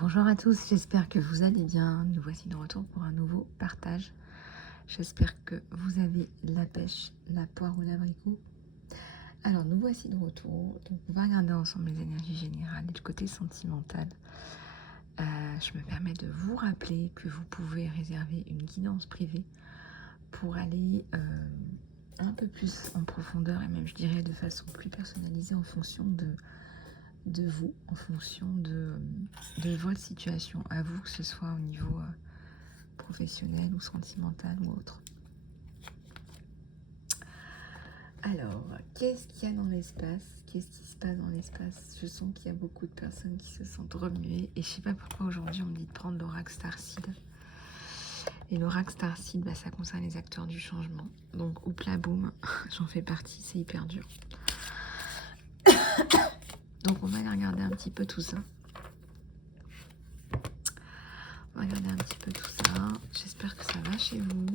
Bonjour à tous, j'espère que vous allez bien. Nous voici de retour pour un nouveau partage. J'espère que vous avez la pêche, la poire ou l'abricot. Alors, nous voici de retour. Donc, on va regarder ensemble les énergies générales et le côté sentimental. Je me permets de vous rappeler que vous pouvez réserver une guidance privée pour aller un peu plus en profondeur et même, je dirais, de façon plus personnalisée en fonction de vous, en fonction de votre situation à vous, que ce soit au niveau professionnel ou sentimental ou autre. Alors, qu'est-ce qu'il y a dans l'espace? Qu'est-ce qui se passe dans l'espace? Je sens qu'il y a beaucoup de personnes qui se sentent remuées et je sais pas pourquoi aujourd'hui on me dit de prendre l'oracle Starseed. Et l'oracle Starseed, ça concerne les acteurs du changement. Donc, oupla boum, j'en fais partie, c'est hyper dur. Donc, on va aller regarder un petit peu tout ça. On va regarder un petit peu tout ça. J'espère que ça va chez vous.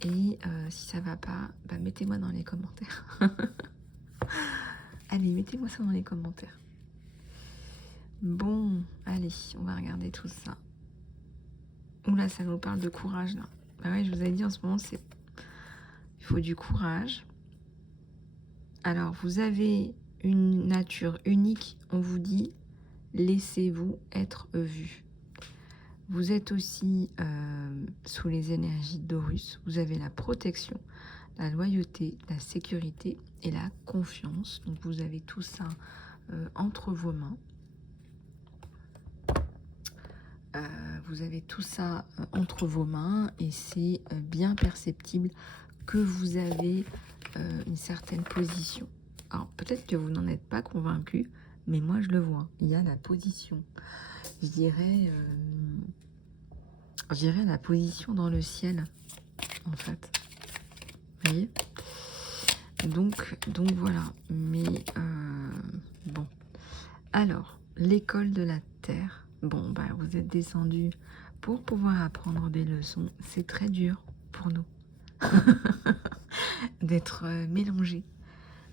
Et si ça va pas, mettez-moi dans les commentaires. Allez, mettez-moi ça dans les commentaires. Bon, allez, on va regarder tout ça. Oula, ça nous parle de courage, là. Bah ouais, je vous avais dit, en ce moment, il faut du courage. Alors, vous avez une nature unique, on vous dit, laissez-vous être vu. Vous êtes aussi sous les énergies d'Horus. Vous avez la protection, la loyauté, la sécurité et la confiance. Donc, vous avez tout ça entre vos mains. Vous avez tout ça entre vos mains et c'est bien perceptible que vous avez une certaine position. Alors, peut-être que vous n'en êtes pas convaincu, mais moi, je le vois. Il y a la position. Je dirais la position dans le ciel, en fait. Vous voyez ? Donc voilà. Mais bon. Alors, l'école de la Terre. Bon, vous êtes descendu pour pouvoir apprendre des leçons. C'est très dur pour nous d'être mélangé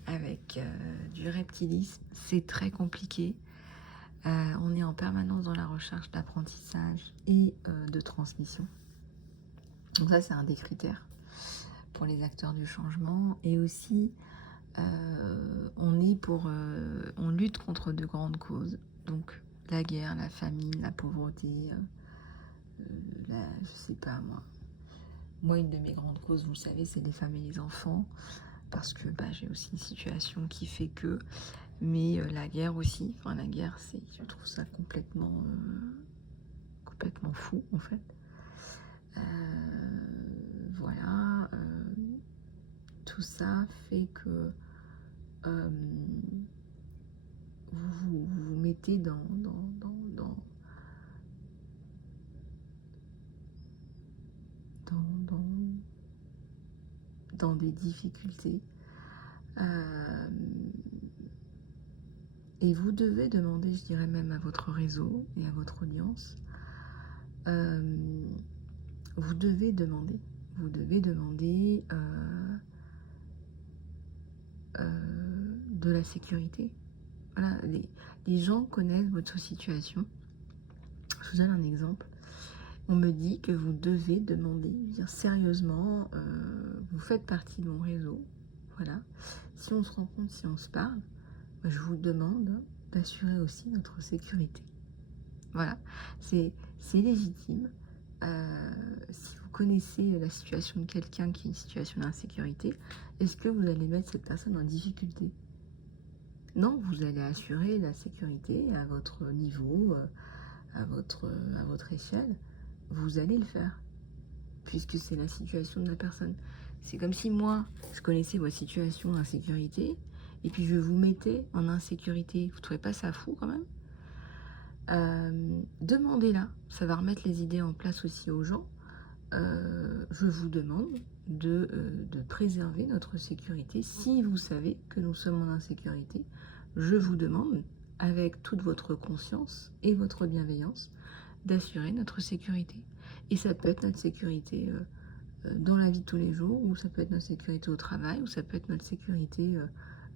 avec du reptilisme. C'est très compliqué. On est en permanence dans la recherche d'apprentissage et de transmission. Donc ça, c'est un des critères pour les acteurs du changement. Et aussi, on lutte contre de grandes causes. Donc, la guerre, la famine, la pauvreté, je sais pas moi. Moi, une de mes grandes causes, vous le savez, c'est les femmes et les enfants. Parce que j'ai aussi une situation qui fait que... Mais la guerre aussi. Enfin, la guerre, je trouve ça complètement fou, en fait. Voilà. Tout ça fait que vous mettez dans des difficultés. Et vous devez demander, je dirais même à votre réseau et à votre audience, vous devez demander de la sécurité. Voilà, les gens connaissent votre situation. Je vous donne un exemple. On me dit que vous devez demander, dire sérieusement, vous faites partie de mon réseau. Voilà. Si on se rencontre, si on se parle, je vous demande d'assurer aussi notre sécurité. Voilà. C'est légitime. Si vous connaissez la situation de quelqu'un qui est une situation d'insécurité, est-ce que vous allez mettre cette personne en difficulté? Non, vous allez assurer la sécurité à votre niveau, à votre échelle. Vous allez le faire, puisque c'est la situation de la personne. C'est comme si moi, je connaissais votre situation d'insécurité, et puis je vous mettais en insécurité. Vous trouvez pas ça fou quand même? Demandez-la, ça va remettre les idées en place aussi aux gens. Je vous demande de préserver notre sécurité. Si vous savez que nous sommes en insécurité, je vous demande, avec toute votre conscience et votre bienveillance, d'assurer notre sécurité. Et ça peut être notre sécurité dans la vie de tous les jours, ou ça peut être notre sécurité au travail, ou ça peut être notre sécurité,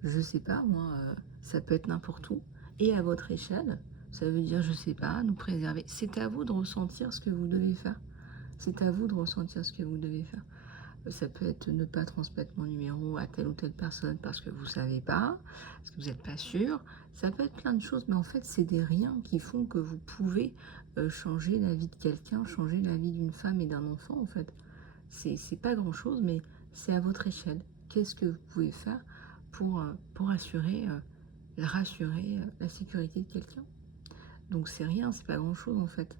je sais pas moi, ça peut être n'importe où. Et à votre échelle, Ça veut dire, je sais pas, nous préserver. C'est à vous de ressentir ce que vous devez faire. C'est à vous de ressentir ce que vous devez faire. Ça peut être ne pas transmettre mon numéro à telle ou telle personne parce que vous ne savez pas, parce que vous n'êtes pas sûr. Ça peut être plein de choses, mais en fait, c'est des riens qui font que vous pouvez changer la vie de quelqu'un, changer la vie d'une femme et d'un enfant, en fait. C'est pas grand-chose, mais c'est à votre échelle. Qu'est-ce que vous pouvez faire pour rassurer la sécurité de quelqu'un? Donc c'est rien, c'est pas grand-chose, en fait.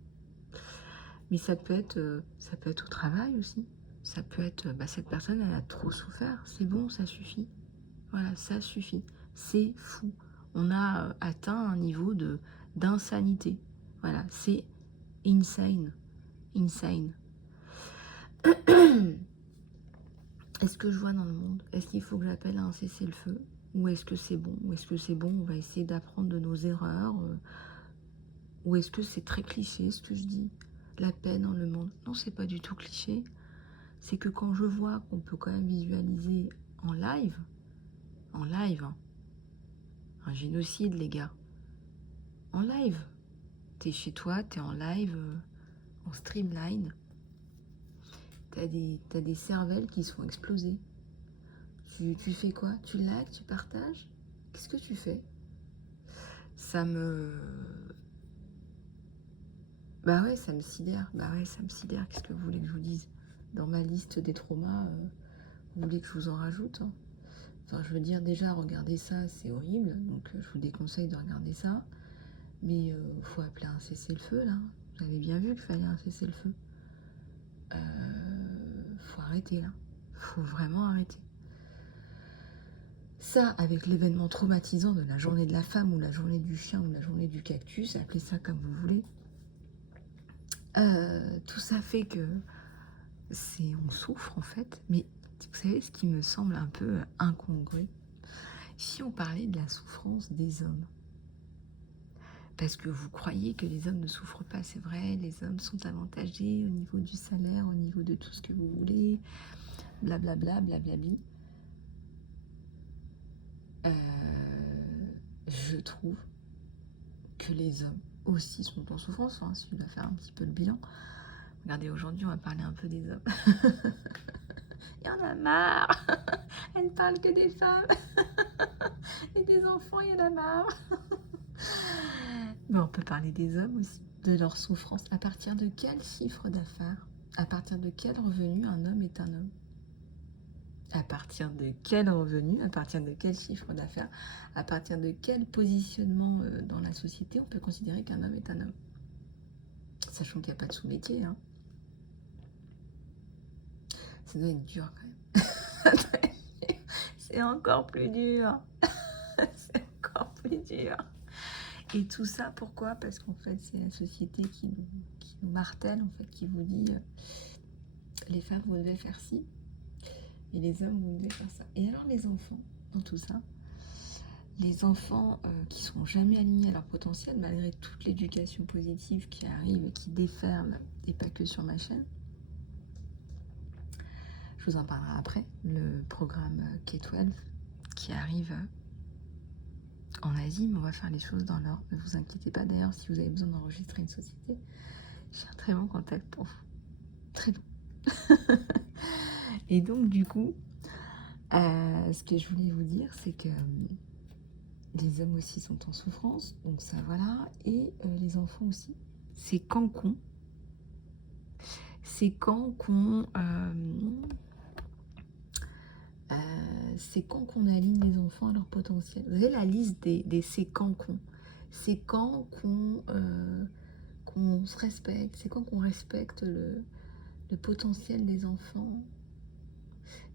Mais ça peut être au travail aussi. Ça peut être, cette personne, elle a trop souffert. C'est bon, ça suffit. Voilà, ça suffit. C'est fou. On a atteint un niveau d'insanité. Voilà, c'est insane. Insane. Est-ce que je vois dans le monde? Est-ce qu'il faut que j'appelle un cessez-le-feu? Ou est-ce que c'est bon? Ou est-ce que c'est bon? On va essayer d'apprendre de nos erreurs. Ou est-ce que c'est très cliché ce que je dis? La paix dans le monde? Non, c'est pas du tout cliché. C'est que quand je vois qu'on peut quand même visualiser en live, hein, un génocide, les gars, en live. T'es chez toi, t'es en live, en streamline. T'as des cervelles qui sont explosées. Tu fais quoi? Tu likes, tu partages? Qu'est-ce que tu fais? Ça me... Bah ouais, ça me sidère. Bah ouais, ça me sidère. Qu'est-ce que vous voulez que je vous dise? Dans ma liste des traumas, vous voulez que je vous en rajoute, hein? Enfin, je veux dire, déjà, regarder ça, c'est horrible. Donc, je vous déconseille de regarder ça. Mais faut appeler un cessez-le-feu, là. Vous avez bien vu qu'il fallait un cessez-le-feu. Faut arrêter, là. Faut vraiment arrêter. Ça, avec l'événement traumatisant de la journée de la femme, ou la journée du chien, ou la journée du cactus, appelez ça comme vous voulez. Tout ça fait que on souffre, en fait. Mais vous savez, ce qui me semble un peu incongru, si on parlait de la souffrance des hommes, parce que vous croyez que les hommes ne souffrent pas, c'est vrai, les hommes sont avantagés au niveau du salaire, au niveau de tout ce que vous voulez, blablabla, blablabli. Je trouve que les hommes aussi sont en souffrance, hein, si on doit faire un petit peu le bilan. Regardez, aujourd'hui, on va parler un peu des hommes. Il y en a marre. Elle ne parle que des femmes. Et des enfants, il y en a marre. Mais on peut parler des hommes aussi, de leur souffrance. À partir de quel chiffre d'affaires, à partir de quel revenu un homme est un homme? À partir de quel revenu, à partir de quel chiffre d'affaires, à partir de quel positionnement dans la société on peut considérer qu'un homme est un homme? Sachant qu'il n'y a pas de sous-métier, hein. Ça doit être dur quand même. C'est encore plus dur. C'est encore plus dur. Et tout ça, pourquoi? Parce qu'en fait, c'est la société qui nous martèle, en fait, qui vous dit les femmes, vous devez faire ci, et les hommes, vous devez faire ça. Et alors, les enfants, dans tout ça, les enfants qui sont jamais alignés à leur potentiel, malgré toute l'éducation positive qui arrive et qui déferle, et pas que sur ma chaîne. Je vous en parlerai après, le programme K12 qui arrive en Asie, mais on va faire les choses dans l'ordre, ne vous inquiétez pas. D'ailleurs, si vous avez besoin d'enregistrer une société, j'ai un très bon contact pour vous. Très bon. Et donc, du coup, ce que je voulais vous dire, c'est que les hommes aussi sont en souffrance, donc ça, voilà, et les enfants aussi. C'est quand qu'on... C'est quand qu'on... c'est quand qu'on aligne les enfants à leur potentiel. Vous avez la liste des c'est quand qu'on. C'est quand qu'on se respecte. C'est quand qu'on respecte le potentiel des enfants.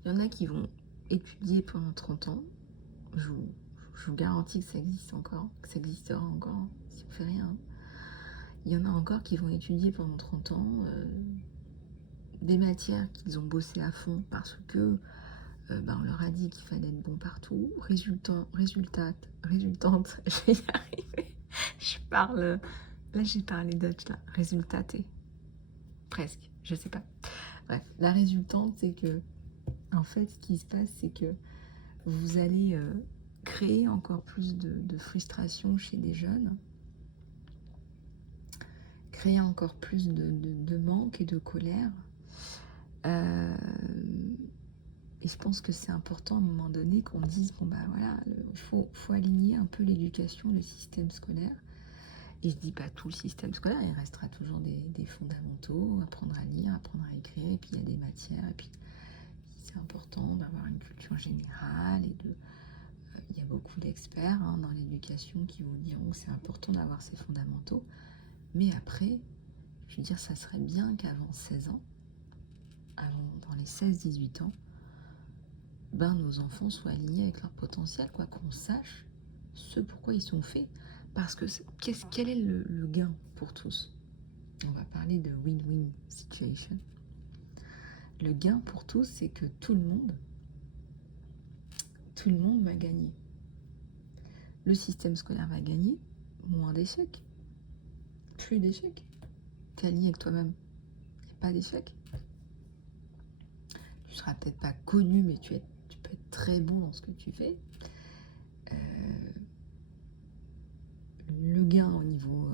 Il y en a qui vont étudier pendant 30 ans. Je vous garantis que ça existe encore, que ça existera encore, si on ne fait rien. Il y en a encore qui vont étudier pendant 30 ans des matières qu'ils ont bossé à fond parce que on leur a dit qu'il fallait être bon partout. Résultante, je vais y arriver. Je parle, là j'ai parlé Dutch là, résultaté. Presque, je sais pas. Bref, la résultante, c'est que, en fait, ce qui se passe, c'est que vous allez créer encore plus de frustration chez des jeunes créer encore plus de manque et de colère. Euh, et je pense que c'est important à un moment donné qu'on dise, bon bah voilà, il faut aligner un peu l'éducation, le système scolaire. Et je dis pas tout le système scolaire, il restera toujours des fondamentaux, apprendre à lire, apprendre à écrire, et puis il y a des matières, et puis c'est important d'avoir une culture générale, il y a beaucoup d'experts dans l'éducation qui vous diront que c'est important d'avoir ces fondamentaux. Mais après, je veux dire, ça serait bien qu'avant 16 ans, dans les 16-18 ans, nos enfants soient alignés avec leur potentiel, quoi, qu'on sache ce pourquoi ils sont faits. Parce que quel est le gain pour tous? On va parler de win-win situation. Le gain pour tous, c'est que tout le monde va gagner. Le système scolaire va gagner, moins d'échecs, plus d'échecs. Tu es aligné avec toi-même, il n'y a pas d'échecs. Tu seras peut-être pas connu, mais tu peux être très bon dans ce que tu fais. Le gain au niveau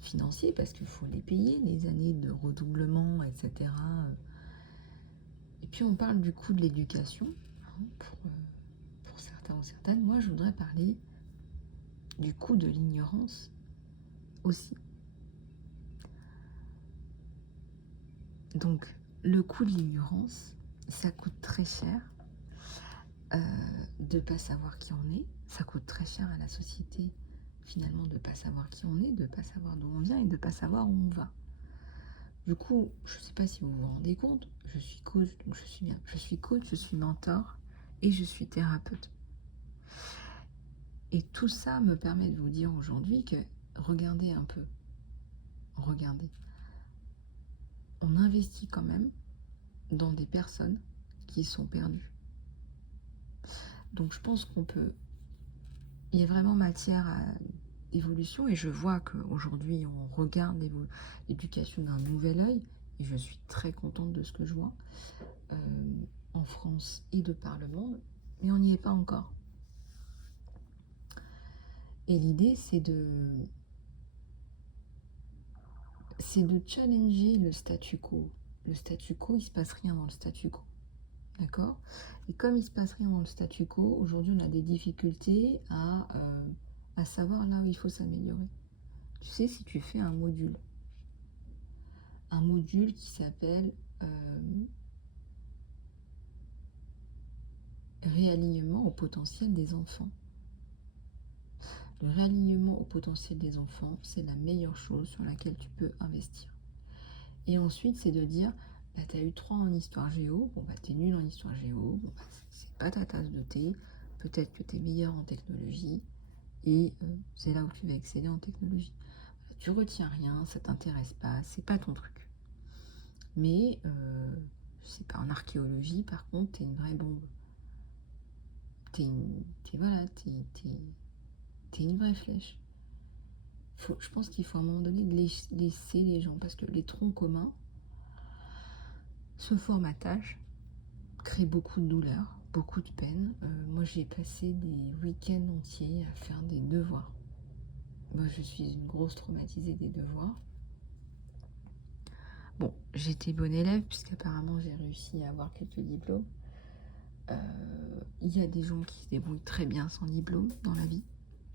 financier, parce qu'il faut les payer, les années de redoublement, etc. Et puis on parle du coût de l'éducation, pour certains ou certaines. Moi, je voudrais parler du coût de l'ignorance aussi. Donc, le coût de l'ignorance, ça coûte très cher de ne pas savoir qui on est. Ça coûte très cher à la société, finalement, de ne pas savoir qui on est, de ne pas savoir d'où on vient et de ne pas savoir où on va. Du coup, je ne sais pas si vous vous rendez compte, je suis coach, donc je suis bien. Je suis coach, je suis mentor et je suis thérapeute. Et tout ça me permet de vous dire aujourd'hui que, regardez un peu, regardez. On investit quand même dans des personnes qui sont perdues. Donc je pense qu'on peut... Il y a vraiment matière à évolution et je vois qu'aujourd'hui on regarde l'éducation d'un nouvel œil et je suis très contente de ce que je vois en France et de par le monde, mais on n'y est pas encore. Et l'idée c'est de challenger le statu quo. Le statu quo, il se passe rien dans le statu quo. D'accord? Et comme il se passe rien dans le statu quo, aujourd'hui on a des difficultés à savoir là où il faut s'améliorer. Tu sais, si tu fais un module qui s'appelle réalignement au potentiel des enfants. Le réalignement au potentiel des enfants, c'est la meilleure chose sur laquelle tu peux investir. Et ensuite, c'est de dire, tu as eu 3 en histoire géo, bon tu es nul en histoire géo, bon c'est pas ta tasse de thé, peut-être que tu es meilleur en technologie, et c'est là où tu vas exceller en technologie. Tu retiens rien, ça t'intéresse pas, c'est pas ton truc. Mais, je sais pas, en archéologie, par contre, t'es une vraie bombe. T'es une vraie flèche. Je pense qu'il faut à un moment donné laisser les gens, parce que les troncs communs, ce formatage crée beaucoup de douleur, beaucoup de peine. Moi, j'ai passé des week-ends entiers à faire des devoirs. Moi, je suis une grosse traumatisée des devoirs. Bon, j'étais bonne élève, puisqu'apparemment, j'ai réussi à avoir quelques diplômes. Il y a des gens qui se débrouillent très bien sans diplôme dans la vie.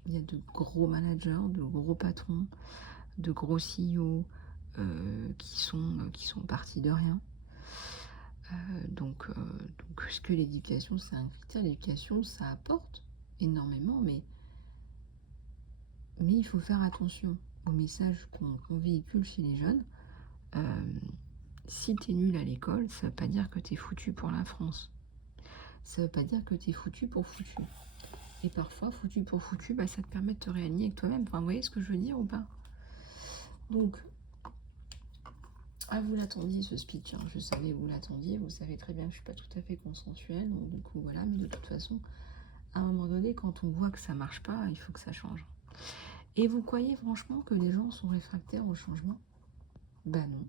Il y a de gros managers, de gros patrons, de gros CEO qui sont partis de rien. Donc, est-ce que l'éducation, c'est un critère? L'éducation, ça apporte énormément, mais il faut faire attention au message qu'on véhicule chez les jeunes. Si tu es nul à l'école, ça ne veut pas dire que tu es foutu pour la France. Ça ne veut pas dire que tu es foutu pour foutu. Et parfois, foutu pour foutu, ça te permet de te réaligner avec toi-même. Enfin, vous voyez ce que je veux dire ou pas? Donc, vous l'attendiez ce speech, je savais que vous l'attendiez, vous savez très bien que je suis pas tout à fait consensuelle, donc du coup voilà, mais de toute façon, à un moment donné, quand on voit que ça marche pas, il faut que ça change. Et vous croyez franchement que les gens sont réfractaires au changement? Ben non.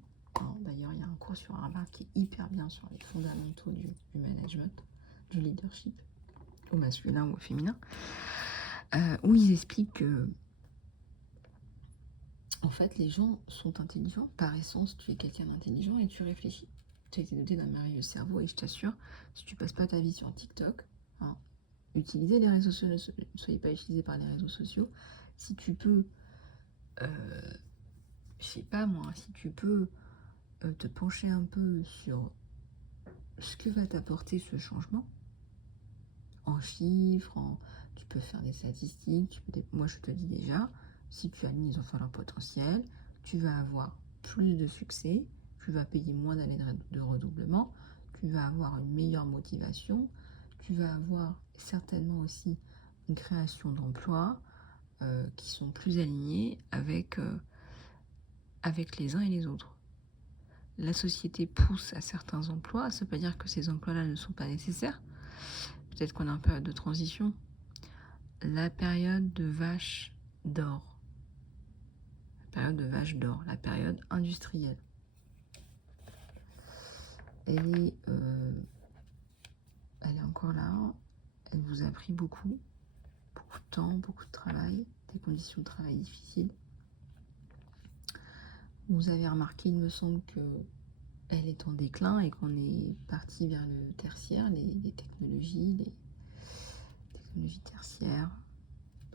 D'ailleurs, il y a un cours sur Harvard qui est hyper bien sur les fondamentaux du management, du leadership, au masculin ou au féminin, où ils expliquent que En fait, les gens sont intelligents. Par essence, tu es quelqu'un d'intelligent et tu réfléchis. Tu as été doté d'un merveilleux cerveau et je t'assure, si tu passes pas ta vie sur TikTok, hein, utilisez les réseaux sociaux, ne soyez pas utilisé par les réseaux sociaux. Si tu peux, je sais pas moi, si tu peux te pencher un peu sur ce que va t'apporter ce changement, en chiffres, tu peux faire des statistiques, moi je te dis déjà, si tu alignes les enfants à leur potentiel, tu vas avoir plus de succès, tu vas payer moins d'années de redoublement, tu vas avoir une meilleure motivation, tu vas avoir certainement aussi une création d'emplois qui sont plus alignés avec les uns et les autres. La société pousse à certains emplois, ça ne veut pas dire que ces emplois-là ne sont pas nécessaires. Peut-être qu'on est en période de transition. La période de vache d'or. La période de vache d'or, la période industrielle. Elle est encore là. Elle vous a pris beaucoup de temps, beaucoup de travail, des conditions de travail difficiles. Vous avez remarqué, il me semble, que elle est en déclin et qu'on est parti vers le tertiaire, les technologies tertiaires.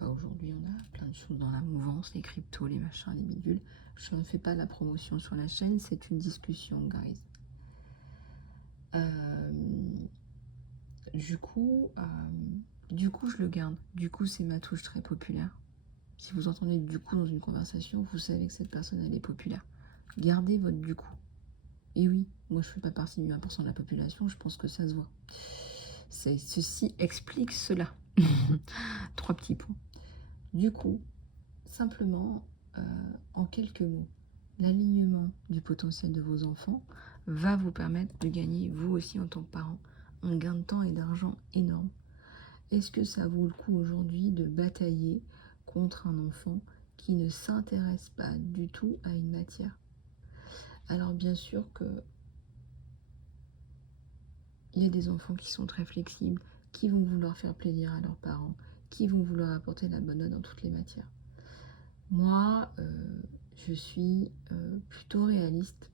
Aujourd'hui, on a plein de choses dans la mouvance, les cryptos, les machins, les bidules. Je ne fais pas la promotion sur la chaîne, c'est une discussion, guys. Du coup, je le garde. Du coup, c'est ma touche très populaire. Si vous entendez du coup dans une conversation, vous savez que cette personne, elle est populaire. Gardez votre du coup. Et oui, moi, je ne fais pas partie du 1% de la population, je pense que ça se voit. Ceci explique cela. 3 petits points. Du coup, simplement, en quelques mots, l'alignement du potentiel de vos enfants va vous permettre de gagner, vous aussi en tant que parent, un gain de temps et d'argent énorme. Est-ce que ça vaut le coup aujourd'hui de batailler contre un enfant qui ne s'intéresse pas du tout à une matière? Alors bien sûr que il y a des enfants qui sont très flexibles, qui vont vouloir faire plaisir à leurs parents, qui vont vouloir apporter la bonne note dans toutes les matières. Moi, je suis plutôt réaliste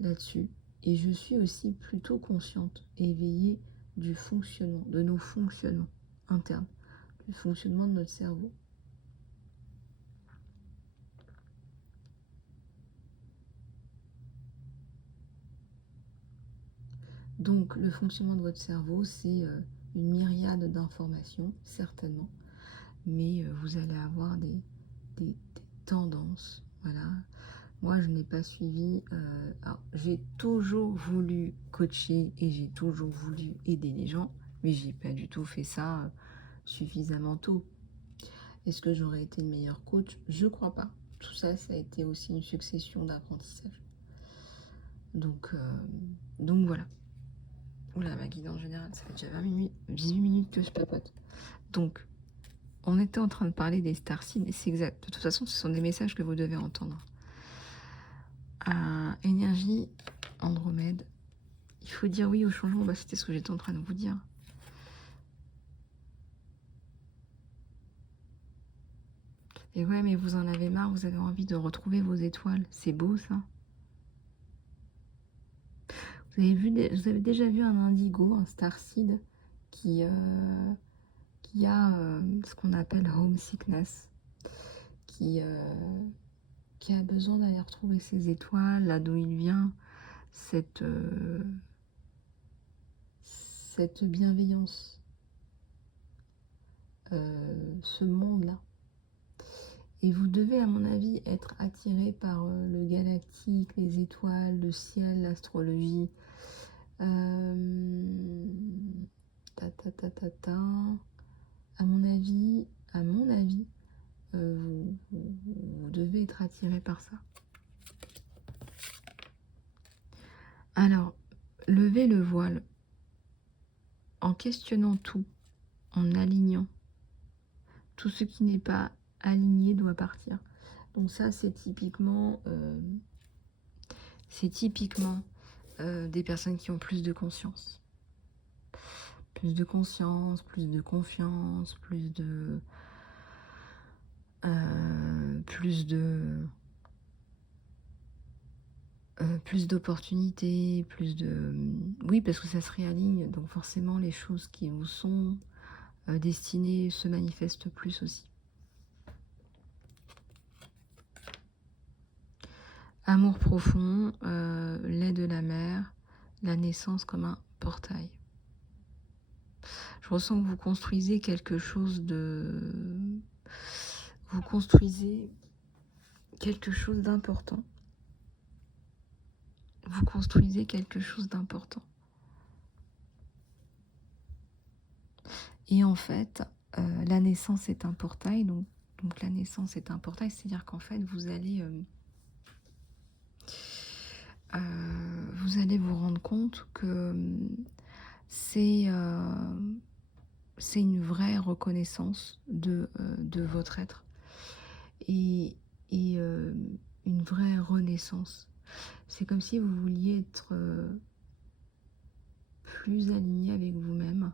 là-dessus et je suis aussi plutôt consciente et éveillée du fonctionnement, de nos fonctionnements internes, du fonctionnement de notre cerveau. Donc, le fonctionnement de votre cerveau, c'est une myriade d'informations, certainement, mais vous allez avoir des tendances, voilà. Moi, je n'ai pas suivi. J'ai toujours voulu coacher et j'ai toujours voulu aider les gens, mais j'ai pas du tout fait ça suffisamment tôt. Est-ce que j'aurais été le meilleur coach? Je crois pas. Tout ça, ça a été aussi une succession d'apprentissage. Donc voilà. Oula, ma guide en général, ça fait déjà 18 minutes que je papote. Donc, on était en train de parler des starseeds et c'est exact. De toute façon, ce sont des messages que vous devez entendre. Énergie, Andromède. Il faut dire oui au changement. Bah, c'était ce que j'étais en train de vous dire. Et ouais, mais vous en avez marre, vous avez envie de retrouver vos étoiles. C'est beau, ça. Vous avez déjà vu un indigo, un starseed, qui a ce qu'on appelle homesickness, qui a besoin d'aller retrouver ses étoiles, là d'où il vient, cette bienveillance, ce monde-là. Et vous devez, à mon avis, être attiré par le galactique, les étoiles, le ciel, l'astrologie. À mon avis, vous devez être attiré par ça. Alors, levez le voile en questionnant tout, en alignant. Tout ce qui n'est pas aligné doit partir. Donc ça, c'est typiquement des personnes qui ont plus de conscience. Plus de conscience, plus de confiance, plus plus d'opportunités, plus de... Oui, parce que ça se réaligne, donc forcément les choses qui vous sont destinées se manifestent plus aussi. Amour profond, lait de la mer, la naissance comme un portail. Je ressens que vous construisez quelque chose de... Vous construisez quelque chose d'important. Vous construisez quelque chose d'important. Et en fait, la naissance est un portail. Donc la naissance est un portail, c'est-à-dire qu'en fait, vous allez vous rendre compte que c'est une vraie reconnaissance de votre être et une vraie renaissance. C'est comme si vous vouliez être plus aligné avec vous-même.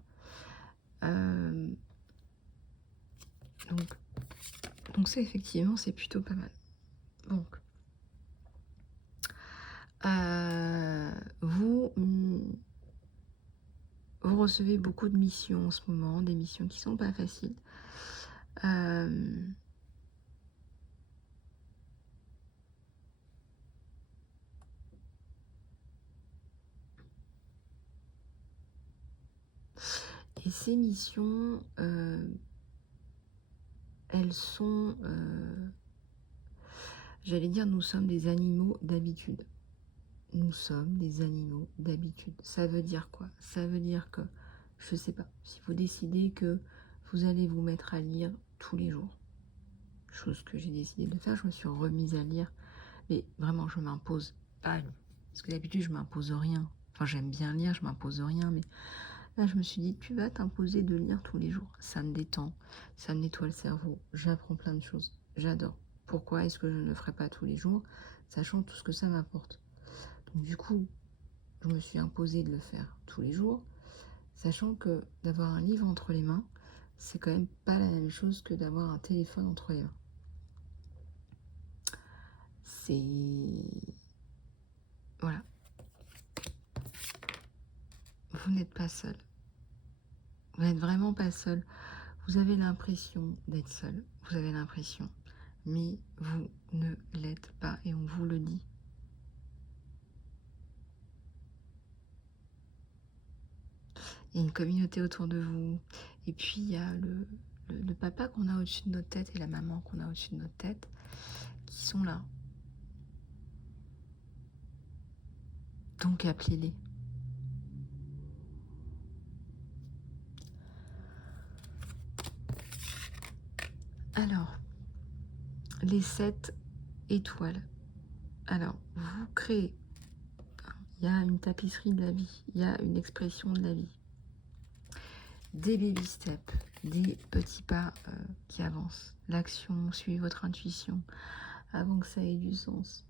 Donc c'est effectivement, c'est plutôt pas mal. Donc, vous recevez beaucoup de missions en ce moment, des missions qui sont pas faciles. Et ces missions, elles sont, j'allais dire, nous sommes des animaux d'habitude. Nous sommes des animaux d'habitude. Ça veut dire quoi? Ça veut dire que, je sais pas, si vous décidez que vous allez vous mettre à lire tous les jours, chose que j'ai décidé de faire, je me suis remise à lire, mais vraiment je m'impose pas, parce que d'habitude je m'impose rien. Enfin j'aime bien lire, je m'impose rien, mais là je me suis dit tu vas t'imposer de lire tous les jours. Ça me détend, ça me nettoie le cerveau, j'apprends plein de choses, j'adore. Pourquoi est-ce que je ne le ferai pas tous les jours, sachant tout ce que ça m'apporte? Donc du coup, je me suis imposé de le faire tous les jours, sachant que d'avoir un livre entre les mains, c'est quand même pas la même chose que d'avoir un téléphone entre les mains. C'est... Voilà. Vous n'êtes pas seul. Vous n'êtes vraiment pas seul. Vous avez l'impression d'être seul. Vous avez l'impression. Mais vous ne l'êtes pas et on vous le dit. Il y a une communauté autour de vous. Et puis il y a le papa qu'on a au-dessus de notre tête et la maman qu'on a au-dessus de notre tête qui sont là. Donc appelez-les. Alors, les 7 étoiles. Alors, vous créez. Il y a une tapisserie de la vie. Il y a une expression de la vie. Des baby steps, des petits pas qui avancent. L'action, suivez votre intuition avant que ça ait du sens.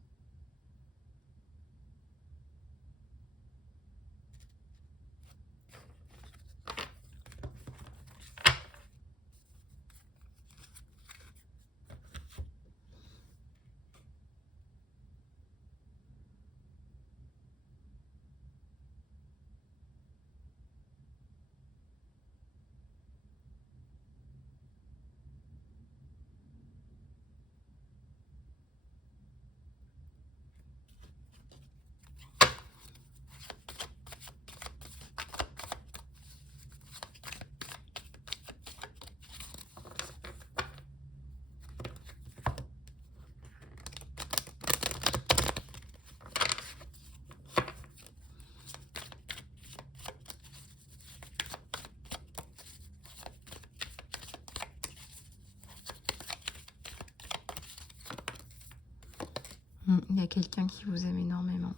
Il y a quelqu'un qui vous aime énormément.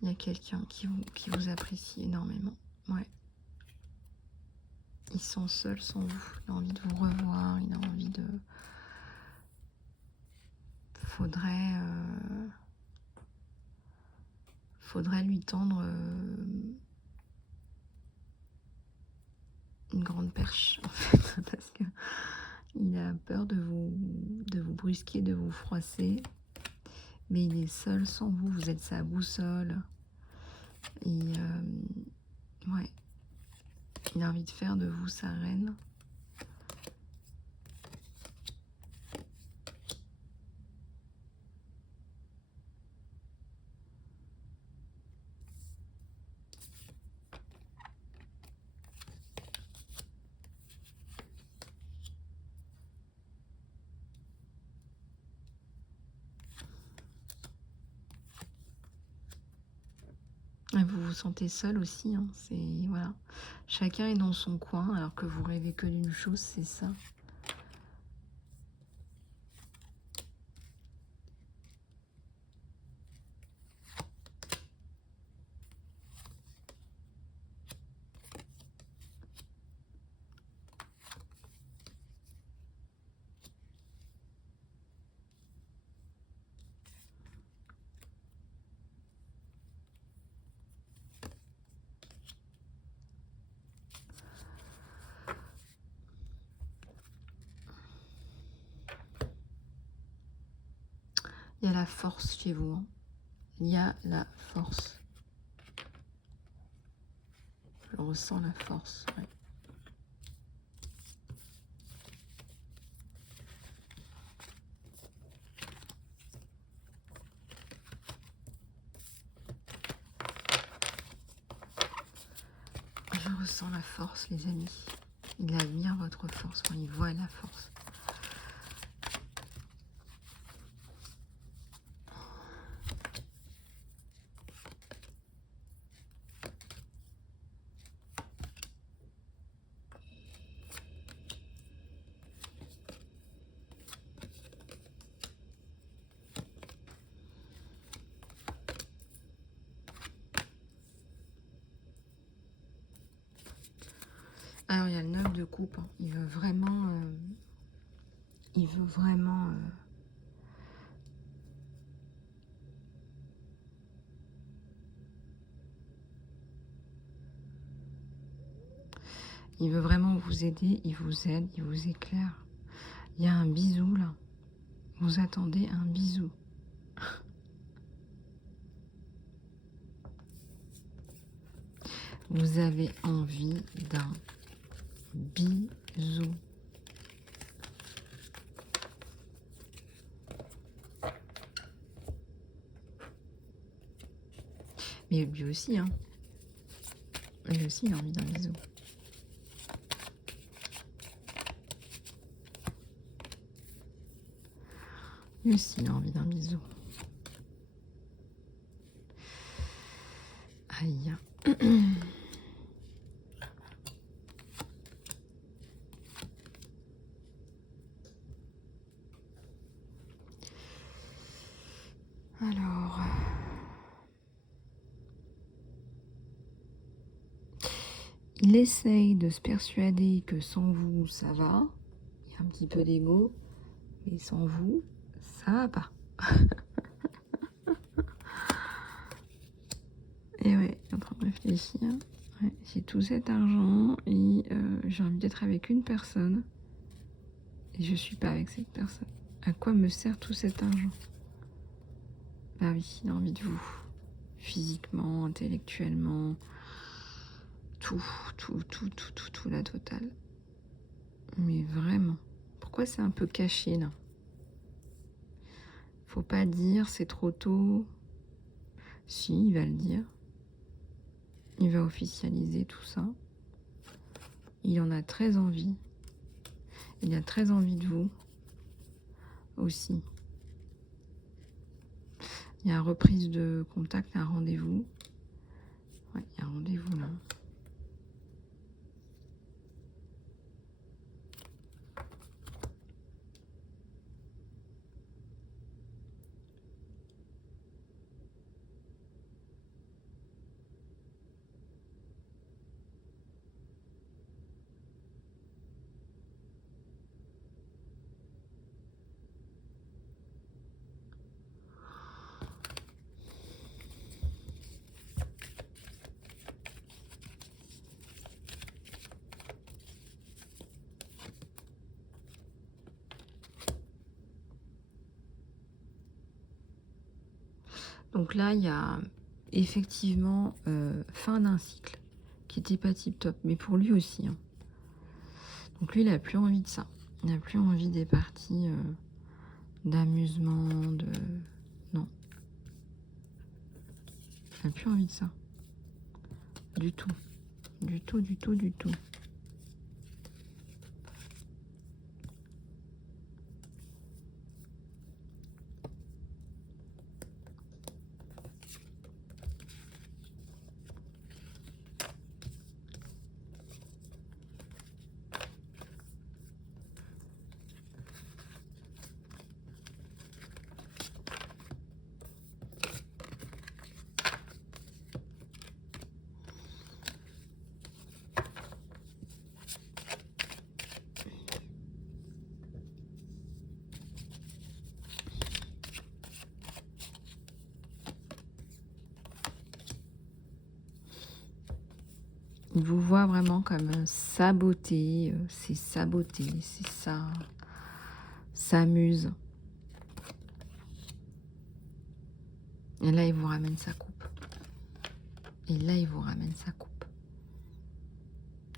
Il y a quelqu'un qui vous apprécie énormément. Ouais. Ils sont seuls sans vous. Il a envie de vous revoir. Il a envie de... Faudrait lui tendre une grande perche, en fait. Parce que Il a peur de vous brusquer, de vous froisser. Mais il est seul sans vous. Vous êtes sa boussole. Et ouais, il a envie de faire de vous sa reine. Et vous vous sentez seul aussi, hein, c'est voilà. Chacun est dans son coin alors que vous rêvez que d'une chose, c'est ça. Il y a la force chez vous, hein. Il y a la force. Je ressens la force, ouais. Je ressens la force, les amis. Il admire votre force, enfin, il voit la force. Alors, il y a le 9 de coupe, hein. Il veut vraiment... il veut vraiment... il veut vraiment vous aider, il vous aide, il vous éclaire. Il y a un bisou, là. Vous attendez un bisou. Vous avez envie d'un bisou. Mais lui aussi, hein. Lui aussi, il a envie d'un bisou. Lui aussi, il a envie d'un bisou. Aïe. Alors... il essaye de se persuader que sans vous, ça va. Il y a un petit peu d'ego. Mais sans vous, ça va pas. Et ouais, il est en train de réfléchir. Ouais, j'ai tout cet argent et j'ai envie d'être avec une personne. Et je suis pas avec cette personne. À quoi me sert tout cet argent? Bah oui, il a envie de vous. Physiquement, intellectuellement. Tout, la totale. Mais vraiment. Pourquoi c'est un peu caché là? Faut pas dire, c'est trop tôt. Si, il va le dire. Il va officialiser tout ça. Il en a très envie. Il a très envie de vous aussi. Il y a une reprise de contact, un rendez-vous. Ouais, il y a un rendez-vous là. Donc là, il y a effectivement fin d'un cycle qui n'était pas tip top, mais pour lui aussi, hein. Donc lui, il n'a plus envie de ça. Il n'a plus envie des parties d'amusement, de... Non. Il n'a plus envie de ça. Du tout. Du tout, du tout, du tout. Il vous voit vraiment comme sa beauté, c'est sa beauté, c'est ça, s'amuse. Et là, il vous ramène sa coupe. Et là, il vous ramène sa coupe.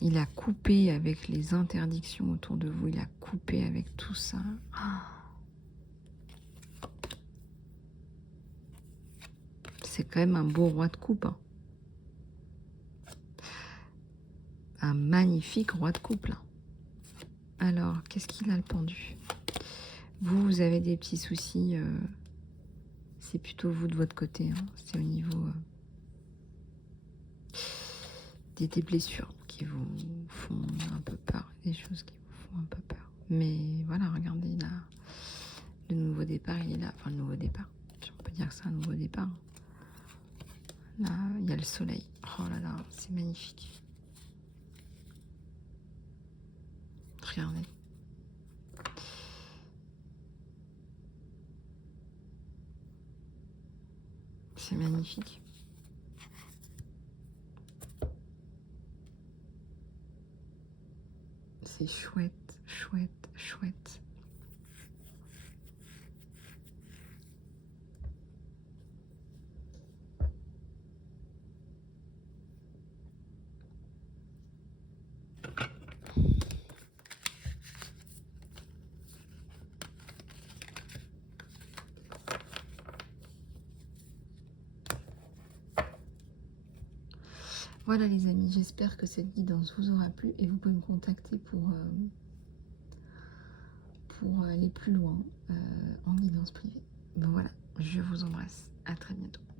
Il a coupé avec les interdictions autour de vous, il a coupé avec tout ça. C'est quand même un beau roi de coupe, hein. Un magnifique roi de coupe, là. Alors, qu'est-ce qu'il a le pendu? Vous avez des petits soucis, c'est plutôt vous de votre côté, hein. C'est au niveau des blessures qui vous font un peu peur, des choses qui vous font un peu peur. Mais voilà, regardez là, le nouveau départ, il est là. Enfin, le nouveau départ, si on peut dire que c'est un nouveau départ. Là, il y a le soleil. Oh là là, c'est magnifique. Regardez. C'est magnifique. C'est chouette, chouette, chouette. Voilà les amis, j'espère que cette guidance vous aura plu et vous pouvez me contacter pour aller plus loin en guidance privée. Bon voilà, je vous embrasse, à très bientôt.